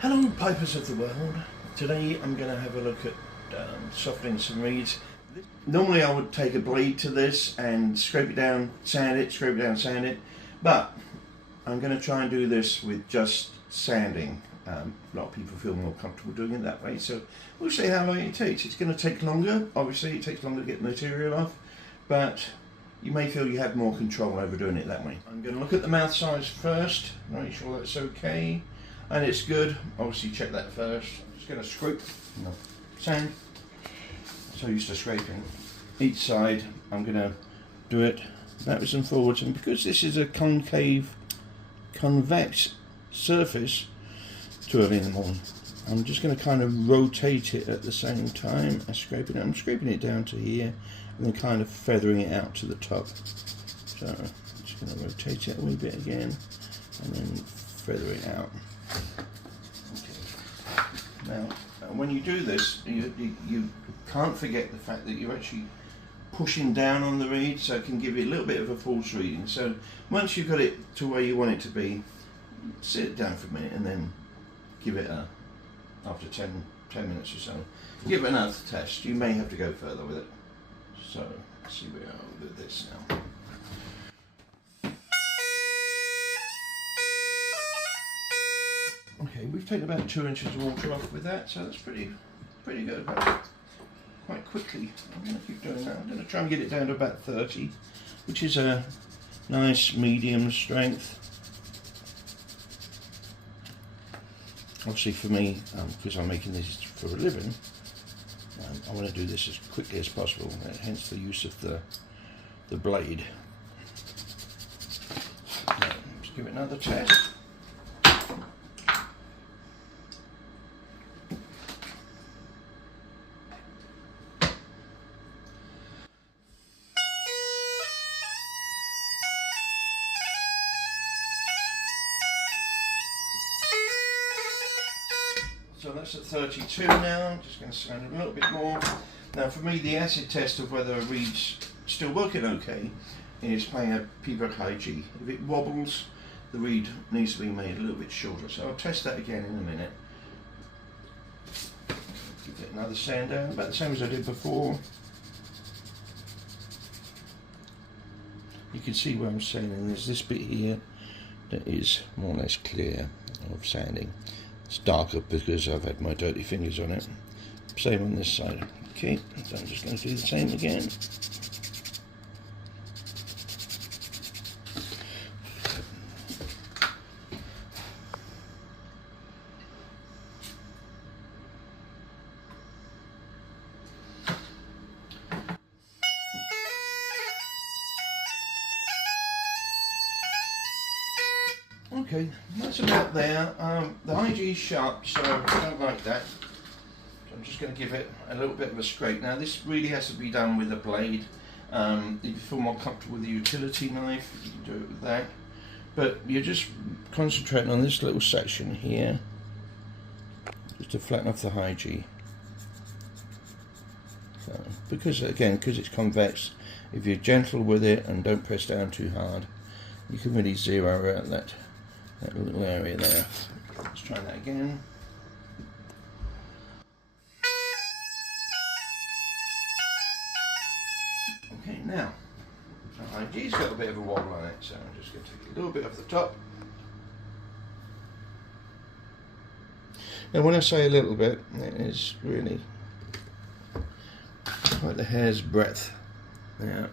Hello pipers of the world. Today I'm going to have a look at softening some reeds. Normally I would take a blade to this and scrape it down, sand it, scrape it down, sand it, but I'm going to try and do this with just sanding. A lot of people feel more comfortable doing it that way, so we'll see how long it takes. It's going to take longer, obviously it takes longer to get the material off, but you may feel you have more control over doing it that way. I'm going to look at the mouth size first, make sure that's okay. And it's good, obviously check that first. I'm just going to scrape sand. So used to scraping each side, I'm going to do it backwards and forwards, and because this is a convex surface, too early in the morning, I'm just going to kind of rotate it at the same time as scraping it. I'm scraping it down to here and then kind of feathering it out to the top. So I'm just going to rotate it a wee bit again and then feather it out. Okay. Now, when you do this, you can't forget the fact that you're actually pushing down on the reed, so it can give you a little bit of a false reading. So once you've got it to where you want it to be, sit it down for a minute and then give it after 10 minutes or so, give it another test. You may have to go further with it. So let's see where we are with this now. Okay, we've taken about 2 inches of water off with that, so that's pretty good. Quite quickly. I'm going to keep doing that. I'm going to try and get it down to about 30, which is a nice medium strength. Obviously for me, because I'm making this for a living, I want to do this as quickly as possible, hence the use of the blade. Let's give it another test. So that's at 32 now. I'm just going to sand a little bit more. Now for me, the acid test of whether a reed's still working okay is playing a P-Buck high G. If it wobbles, the reed needs to be made a little bit shorter. So I'll test that again in a minute. Give it another sand down, about the same as I did before. You can see where I'm sanding. There's this bit here that is more or less clear of sanding. It's darker because I've had my dirty fingers on it. Same on this side. Okay, so I'm just going to do the same again. Okay, that's about there. The IG is sharp, so I don't like that. So I'm just going to give it a little bit of a scrape. Now this really has to be done with a blade. If you feel more comfortable with a utility knife, you can do it with that. But you're just concentrating on this little section here, just to flatten off the high G. So, because it's convex, if you're gentle with it and don't press down too hard, you can really zero out that little area there. Let's try that again. Okay, now, the IG's got a bit of a wobble on it, so I'm just going to take a little bit off the top. Now when I say a little bit, it is really like the hair's breadth. Yeah.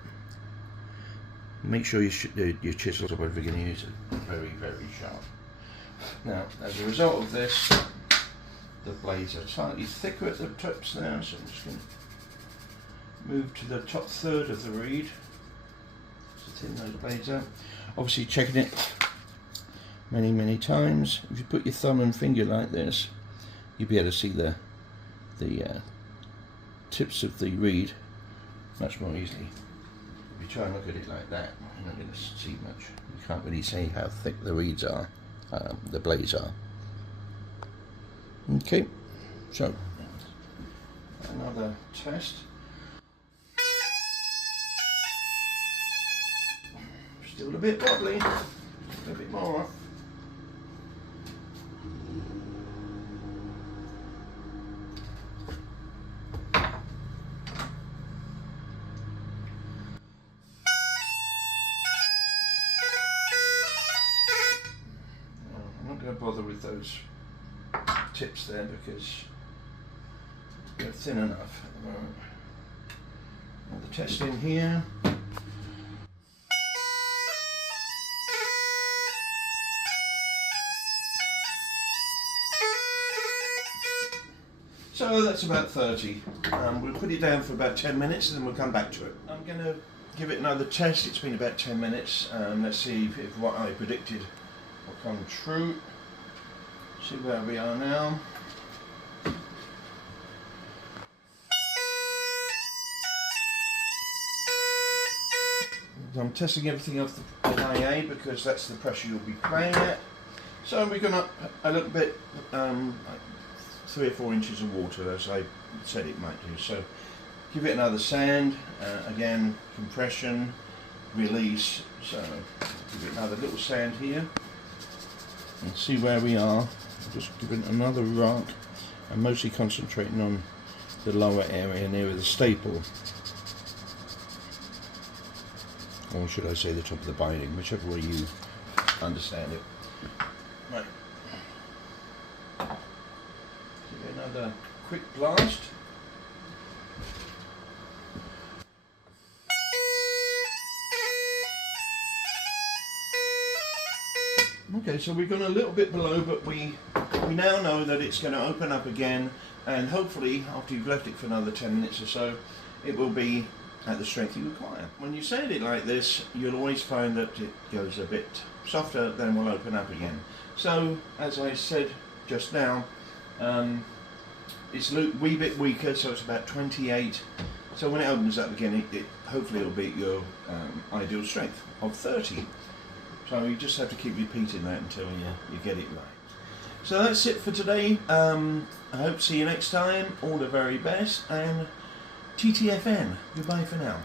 Make sure your chisels, or whatever you're going to use, are very, very sharp. Now, as a result of this, the blades are slightly thicker at the tips now, so I'm just going to move to the top third of the reed to thin those blades out. Obviously checking it many, many times. If you put your thumb and finger like this, you'll be able to see the tips of the reed much more easily. If you try and look at it like that, you're not going to see much. You can't really see how thick the reeds are, the blades are. Okay, so another test. Still a bit wobbly, a little bit more. bother with those tips there because they're thin enough at the moment. The test in here. So that's about 30. We'll put it down for about 10 minutes and then we'll come back to it. I'm going to give it another test. It's been about 10 minutes. Let's see if what I predicted will come true. See where we are now. I'm testing everything off the IA because that's the pressure you'll be playing at. So we're going up a little bit, like 3 or 4 inches of water, as I said it might do. So give it another sand, again compression, release. So give it another little sand here and see where we are. Just give it another rock. I'm mostly concentrating on the lower area near the staple. Or should I say the top of the binding, whichever way you understand it. Right. Give it another quick blast. Okay, so we've gone a little bit below, but we now know that it's going to open up again, and hopefully after you've left it for another 10 minutes or so, it will be at the strength you require. When you sand it like this, you'll always find that it goes a bit softer, then will open up again. So, as I said just now, it's a wee bit weaker, so it's about 28. So when it opens up again, hopefully it'll be your ideal strength of 30. So you just have to keep repeating that until you get it right. So that's it for today. I hope to see you next time. All the very best, and TTFN. Goodbye for now.